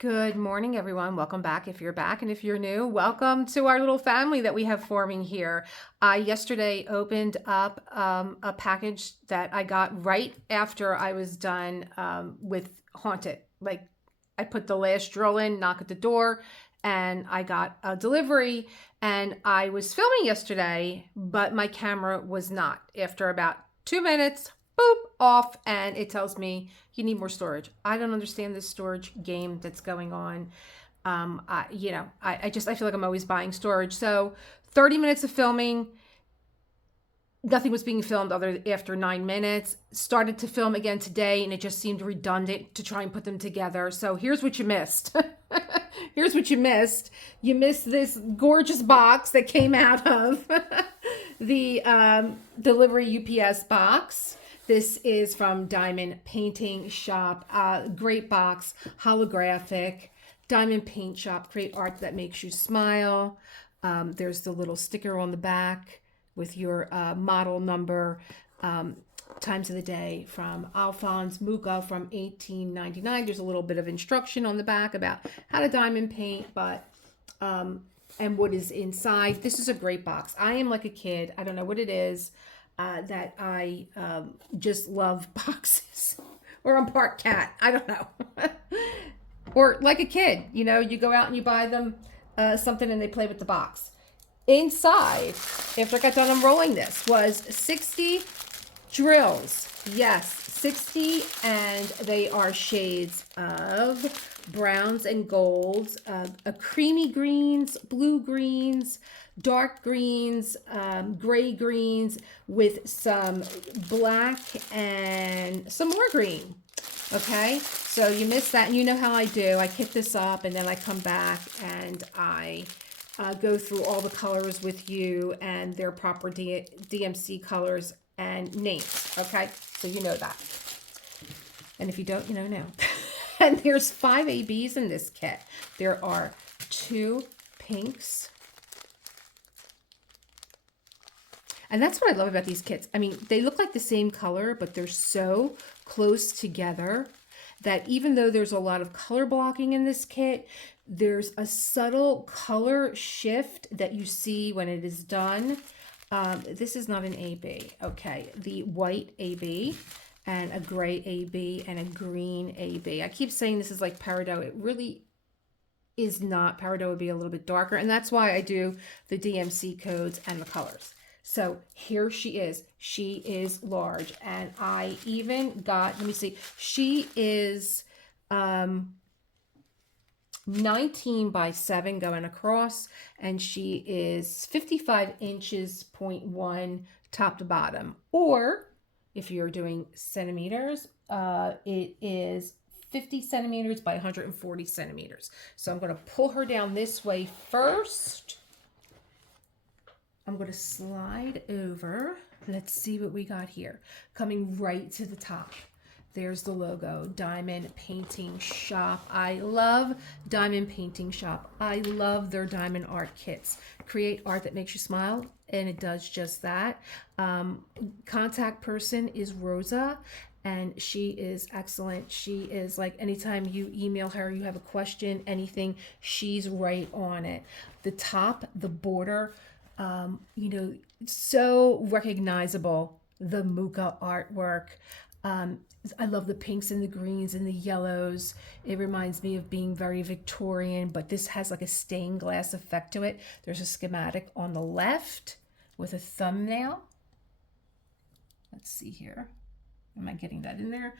Good morning, everyone. Welcome back if you're back. And if you're new, welcome to our little family that we have forming here. I yesterday opened up a package that I got right after I was done with Haunted. Like, I put the last drill in, knock at the door, and I got a delivery. And I was filming yesterday, but my camera was not. After about 2 minutes, boop, off, and it tells me you need more storage. I don't understand this storage game that's going on. I feel like I'm always buying storage. So 30 minutes of filming, nothing was being filmed other after 9 minutes. Started to film again today, and it just seemed redundant to try and put them together. So here's what you missed. Here's what you missed. You missed this gorgeous box that came out of the delivery UPS box. This is from Diamond Painting Shop. Great box, holographic. Diamond Paint Shop, create art that makes you smile. There's the little sticker on the back with your model number, times of the day from Alphonse Mucha from 1899. There's a little bit of instruction on the back about how to diamond paint, but and what is inside. This is a great box. I am like a kid. I don't know what it is. That I just love boxes, or I'm part cat. I don't know. Or like a kid, you go out and you buy them something and they play with the box. Inside, after I got done unrolling this, was 60 drills. Yes, 60, and they are shades of browns and golds, creamy greens, blue greens, dark greens, gray greens with some black and some more green. Okay, so you missed that, and you know how I do. I kit this up, and then I come back and I go through all the colors with you and their proper DMC colors and names. Okay, so you know that. And if you don't, you know now. And there's 5 ABs in this kit. There are 2 pinks. And that's what I love about these kits. I mean, they look like the same color, but they're so close together that even though there's a lot of color blocking in this kit, there's a subtle color shift that you see when it is done. This is not an AB, okay. The white AB and a gray AB and a green AB. I keep saying this is like peridot. It really is not. Peridot would be a little bit darker, and that's why I do the DMC codes and the colors. So here she is. She is large, and I even got, let me see, she is 19 by 7 going across, and she is 55 inches, 0.1 top to bottom. Or if you're doing centimeters, it is 50 centimeters by 140 centimeters. So I'm going to pull her down this way first. I'm going to slide over. Let's see what we got here. Coming right to the top. There's the logo, Diamond Painting Shop. I love Diamond Painting Shop. I love their diamond art kits. Create art that makes you smile, and it does just that. Contact person is Rosa, and she is excellent. She is like, anytime you email her, you have a question, anything, she's right on it. The top, the border, so recognizable, the Mucha artwork. I love the pinks and the greens and the yellows. It reminds me of being very Victorian, but this has like a stained glass effect to it. There's a schematic on the left with a thumbnail. Let's see here. Am I getting that in there?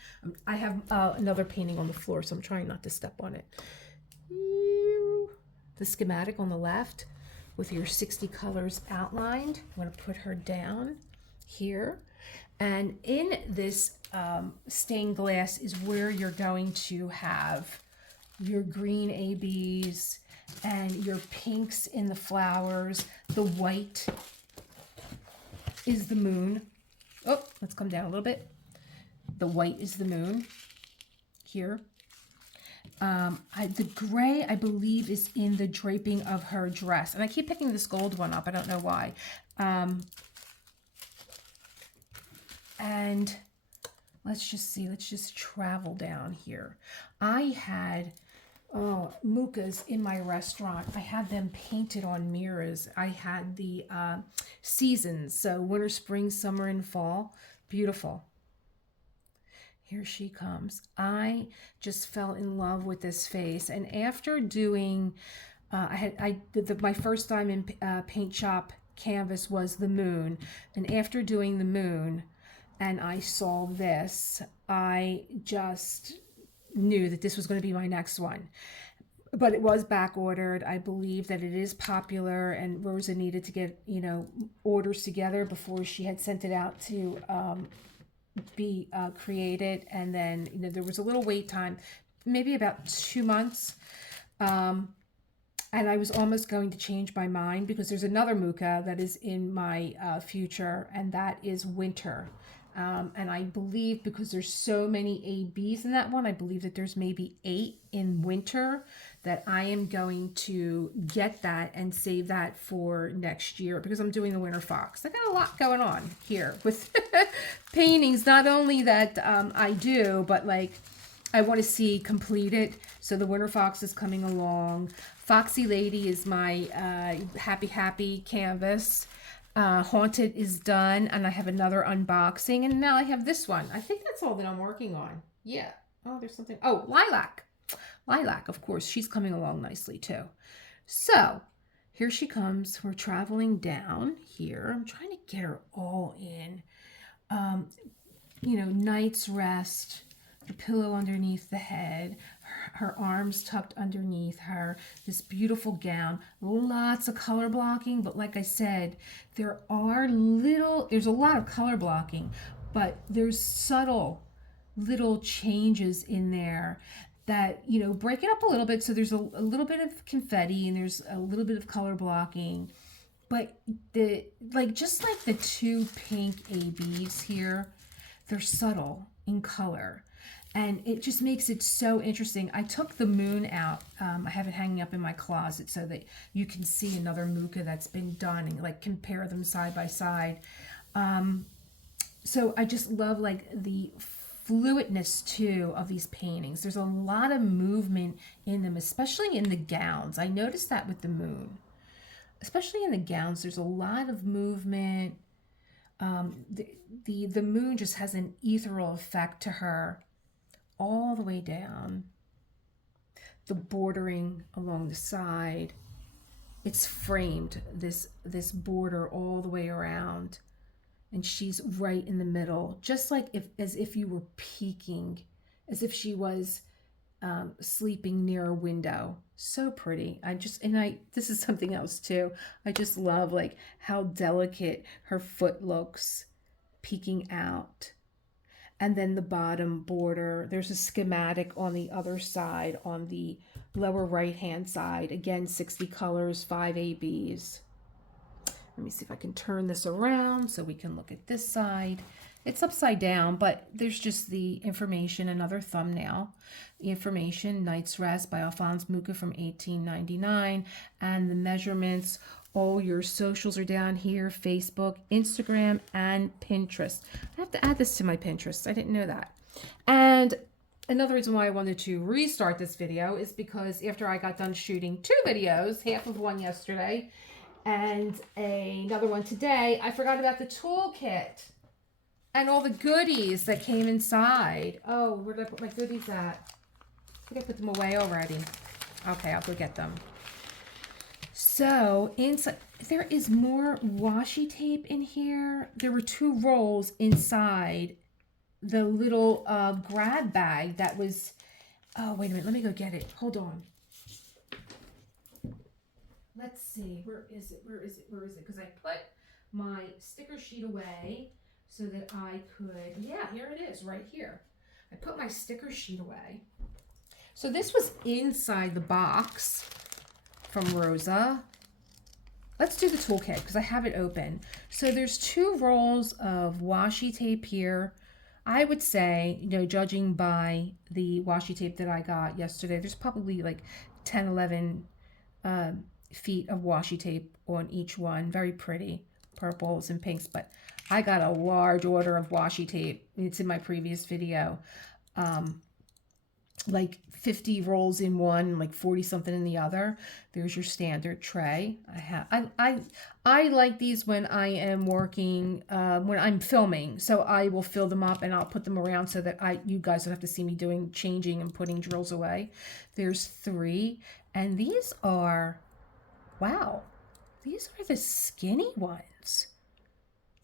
I have another painting on the floor, so I'm trying not to step on it. The schematic on the left with your 60 colors outlined. I'm going to put her down here. And in this stained glass is where you're going to have your green ABs and your pinks in the flowers. The white is the moon. Oh, let's come down a little bit. The white is the moon here. The gray, I believe, is in the draping of her dress. And I keep picking this gold one up. I don't know why. And let's just see. Let's just travel down here. I had Oh, Muchas in my restaurant. I had them painted on mirrors. I had the seasons, so winter, spring, summer, and fall. Beautiful. Here she comes. I just fell in love with this face, and after doing, my first time in paint shop canvas was the moon, and after doing the moon, and I saw this, I just knew that this was going to be my next one. But it was back ordered. I believe that it is popular, and Rosa needed to get, orders together before she had sent it out to be created. And then, there was a little wait time, maybe about 2 months. And I was almost going to change my mind because there's another Mucha that is in my future, and that is winter. And I believe because there's so many ABs in that one, I believe that there's maybe 8 in winter, that I am going to get that and save that for next year because I'm doing the Winter Fox. I got a lot going on here with paintings, not only that I do, but like I want to see completed. So the Winter Fox is coming along. Foxy Lady is my happy canvas. Haunted is done, and I have another unboxing, and now I have this one. I think that's all that I'm working on. Yeah. Oh, there's something. Oh, Lilac. Lilac, of course. She's coming along nicely too. So here she comes. We're traveling down here. I'm trying to get her all in. Night's rest. The pillow underneath the head, her arms tucked underneath her, this beautiful gown, lots of color blocking, but like I said, there's a lot of color blocking, but there's subtle little changes in there that, break it up a little bit. So there's a little bit of confetti and there's a little bit of color blocking, but just like the 2 pink ABs here, they're subtle in color. And it just makes it so interesting. I took the moon out. I have it hanging up in my closet so that you can see another Mucha that's been done and like compare them side by side. So I just love like the fluidness too of these paintings. There's a lot of movement in them, especially in the gowns. I noticed that with the moon. Especially in the gowns, there's a lot of movement. The moon just has an ethereal effect to her all the way down. The bordering along the side, it's framed, this border all the way around, and she's right in the middle, just like as if you were peeking, as if she was sleeping near a window. So pretty. This is something else too. I just love like how delicate her foot looks peeking out. And then the bottom border, there's a schematic on the other side, on the lower right-hand side. Again, 60 colors, 5 ABs. Let me see if I can turn this around so we can look at this side. It's upside down, but there's just the information, another thumbnail. The information, Night's Rest by Alphonse Mucha from 1899, and the measurements. All your socials are down here: Facebook, Instagram, and Pinterest. I have to add this to my Pinterest. I didn't know that. And another reason why I wanted to restart this video is because after I got done shooting 2 videos, half of one yesterday and another one today, I forgot about the toolkit and all the goodies that came inside. Oh, where did I put my goodies at? I think I put them away already. Okay, I'll go get them. So inside there is more washi tape in here. There were 2 rolls inside the little grab bag that was, oh, wait a minute, let me go get it. Hold on. Let's see, where is it? Because I put my sticker sheet away so that I could, yeah, here it is, right here. I put my sticker sheet away. So this was inside the box from Rosa. Let's do the toolkit because I have it open. So there's 2 rolls of washi tape here. I would say, judging by the washi tape that I got yesterday, there's probably like 10, 11 feet of washi tape on each one. Very pretty purples and pinks, but I got a large order of washi tape. It's in my previous video. like 50 rolls in one, like 40 something in the other. There's your standard tray. I like these when I am working, when I'm filming. So I will fill them up and I'll put them around so that you guys don't have to see me doing changing and putting drills away. There's 3, and these are, wow, these are the skinny ones.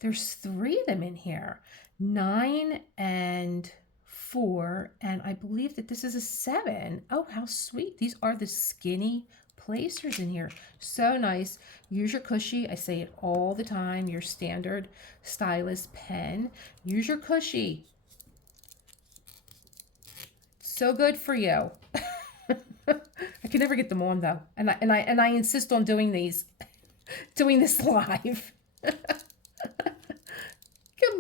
There's 3 of them in here. 9 and 4, and I believe that this is a 7. Oh, how sweet. These are the skinny placers in here. So nice. Use your cushy. I say it all the time. Your standard stylus pen. Use your cushy. So good for you. I can never get them on though. And I insist on doing this live. Come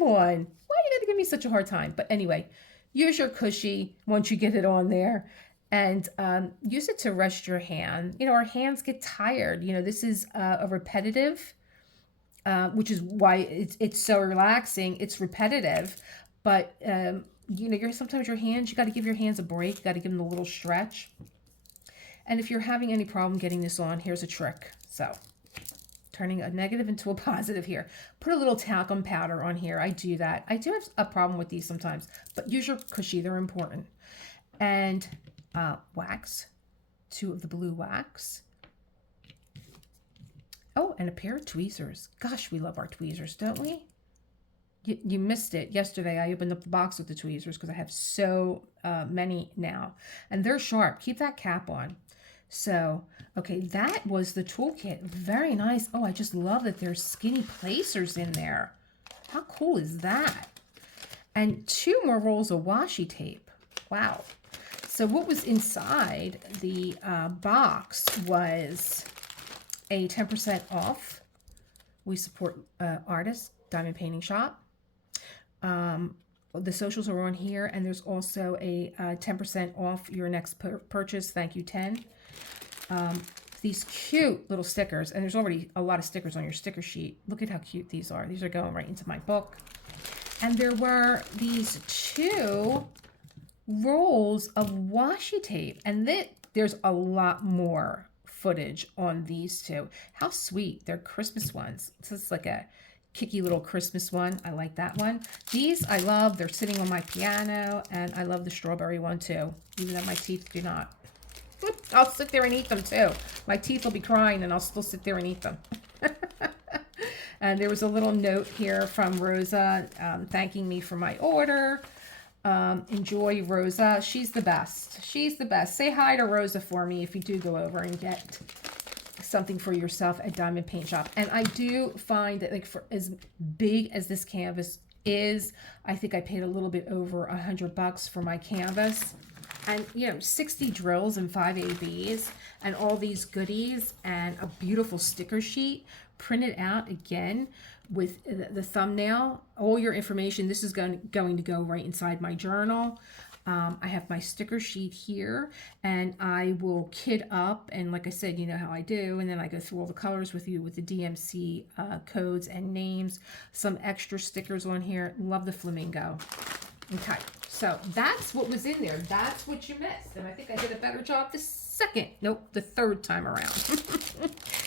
on. Why are you going to give me such a hard time? But anyway, use your cushy once you get it on there, and use it to rest your hand. Our hands get tired. This is a repetitive, which is why it's so relaxing. It's repetitive, but sometimes your hands, you got to give your hands a break. You got to give them a little stretch. And if you're having any problem getting this on, here's a trick. So, turning a negative into a positive here. Put a little talcum powder on here. I do that. I do have a problem with these sometimes, but use your cushy. They're important. And wax, 2 of the blue wax. Oh, and a pair of tweezers. Gosh, we love our tweezers, don't we? You missed it yesterday. I opened up the box with the tweezers because I have so many now, and they're sharp. Keep that cap on. So, okay, that was the toolkit. Very nice. Oh, I just love that there's skinny placers in there. How cool is that? And 2 more rolls of washi tape. Wow. So what was inside the box was a 10% off. We support artists, Diamond Painting Shop. The socials are on here, and there's also a 10% off your next purchase. Thank you, 10. These cute little stickers, and there's already a lot of stickers on your sticker sheet. Look at how cute these are. These are going right into my book. And there were these 2 rolls of washi tape, and there's a lot more footage on these 2. How sweet. They're Christmas ones. This is like a kicky little Christmas one. I like that one. These I love. They're sitting on my piano, and I love the strawberry one too, even though my teeth do not. I'll sit there and eat them too. My teeth will be crying, and I'll still sit there and eat them. And there was a little note here from Rosa thanking me for my order. Enjoy, Rosa. She's the best. She's the best. Say hi to Rosa for me if you do go over and get something for yourself at Diamond Paint Shop. And I do find that, like, for as big as this canvas is, I think I paid a little bit over $100 for my canvas. And 60 drills and 5 ABs and all these goodies and a beautiful sticker sheet printed out again with the thumbnail, all your information. This is going to go right inside my journal. I have my sticker sheet here, and I will kit up, and like I said, you know how I do, and then I go through all the colors with you with the DMC codes and names, some extra stickers on here. Love the flamingo. Okay, so that's what was in there. That's what you missed, and I think I did a better job the third time around.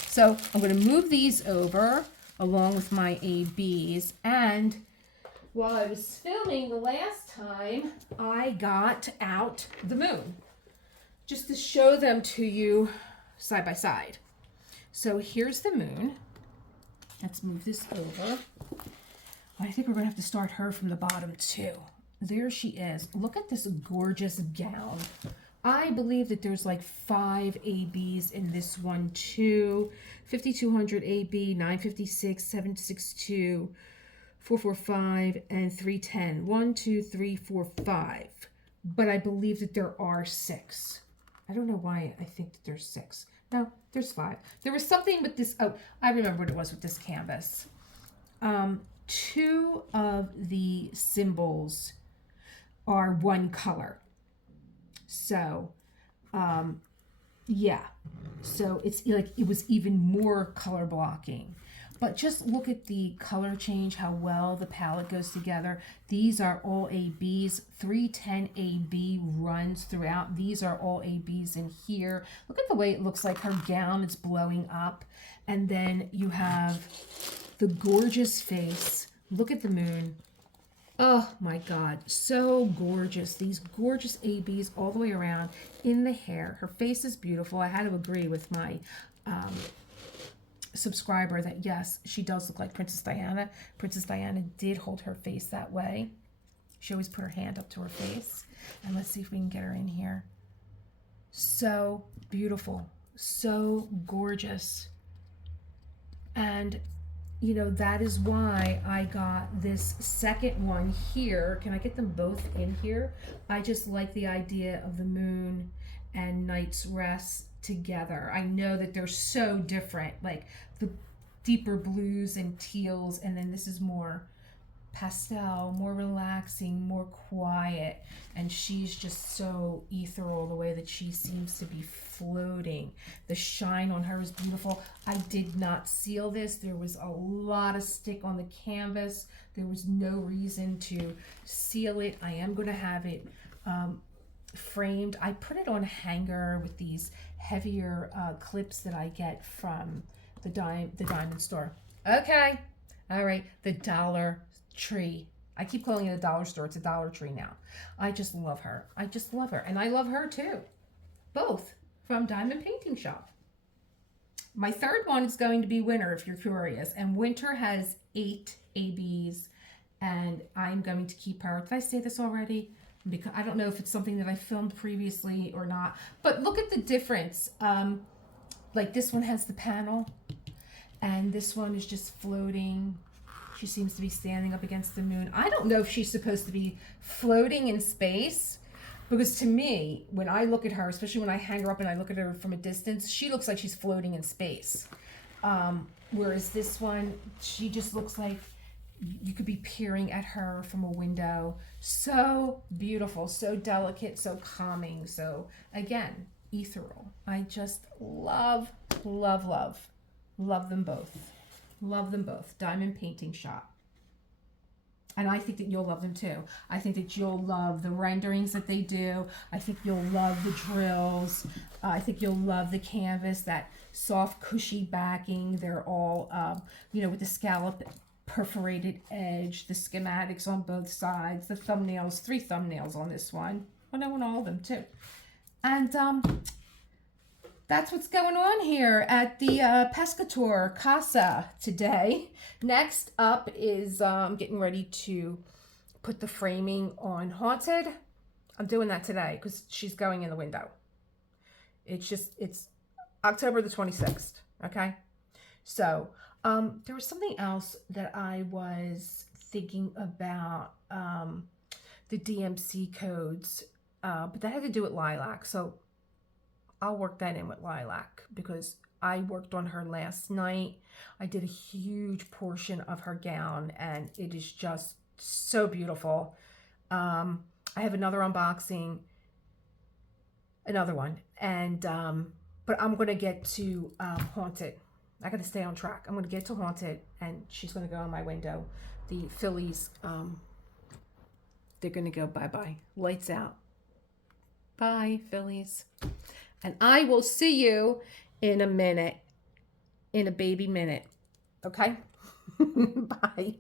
So I'm going to move these over along with my ABs, and while I was filming the last time, I got out the moon just to show them to you side by side. So here's the moon. Let's move this over. I think we're going to have to start her from the bottom too. There she is. Look at this gorgeous gown. I believe that there's like 5 ABs in this one too. 5200 AB, 956, 762. 445 and 310. 1, 2, 3, 4, 5. But I believe that there are 6. I don't know why I think that there's 6. No, there's 5. There was something with this. Oh, I remember what it was with this canvas. 2 of the symbols are one color. So, yeah. So it's like it was even more color blocking. But just look at the color change, how well the palette goes together. These are all ABs, 310 AB runs throughout. These are all ABs in here. Look at the way it looks like her gown is blowing up. And then you have the gorgeous face. Look at the moon. Oh my God, so gorgeous. These gorgeous ABs all the way around in the hair. Her face is beautiful. I had to agree with my subscriber that yes, she does look like Princess Diana. Princess Diana did hold her face that way. She always put her hand up to her face. And let's see if we can get her in here. So beautiful, so gorgeous. And you know, that is why I got this second one here. Can I get them both in here? I just like the idea of the moon and night's rest together. I know that they're so different, like the deeper blues and teals, and then this is more pastel, more relaxing, more quiet, and she's just so ethereal the way that she seems to be floating. The shine on her is beautiful. I did not seal this. There was a lot of stick on the canvas. There was no reason to seal it. I am going to have it framed. I put it on a hanger with these heavier clips that I get from the diamond store. Okay, all right, the Dollar Tree. I keep calling it a dollar store. It's a Dollar Tree now. I just love her. I just love her, and I love her too. Both from Diamond Painting Shop. My third one is going to be Winter, if you're curious, and Winter has 8 ABs, and I'm going to keep her. Did I say this already? Because I don't know if it's something that I filmed previously or not, but look at the difference. Like this one has the panel, and this one is just floating. She seems to be standing up against the moon. I don't know if she's supposed to be floating in space, because to me, when I look at her, especially when I hang her up and I look at her from a distance, she looks like she's floating in space. Whereas this one, she just looks like you could be peering at her from a window. So beautiful, so delicate, so calming. So again, ethereal. I just love, love, love, love them both. Love them both. Diamond Painting Shop. And I think that you'll love them too. I think that you'll love the renderings that they do. I think you'll love the drills. I think you'll love the canvas, that soft, cushy backing. They're all, you know, with the scallop perforated edge, the schematics on both sides, the thumbnails, 3 thumbnails on this one. Well, I want all of them too. And that's what's going on here at the Pescator Casa today. Next up is getting ready to put the framing on Haunted. I'm doing that today because she's going in the window. It's October the 26th, okay? So there was something else that I was thinking about, the DMC codes, but that had to do with Lilac. So I'll work that in with Lilac because I worked on her last night. I did a huge portion of her gown and it is just so beautiful. I have another unboxing, another one, and but I'm gonna get to Haunted. I gotta stay on track. I'm gonna get to Haunted and she's gonna go in my window. The Phillies, they're gonna go bye-bye. Lights out. Bye, Phillies. And I will see you in a minute, in a baby minute. Okay? Bye.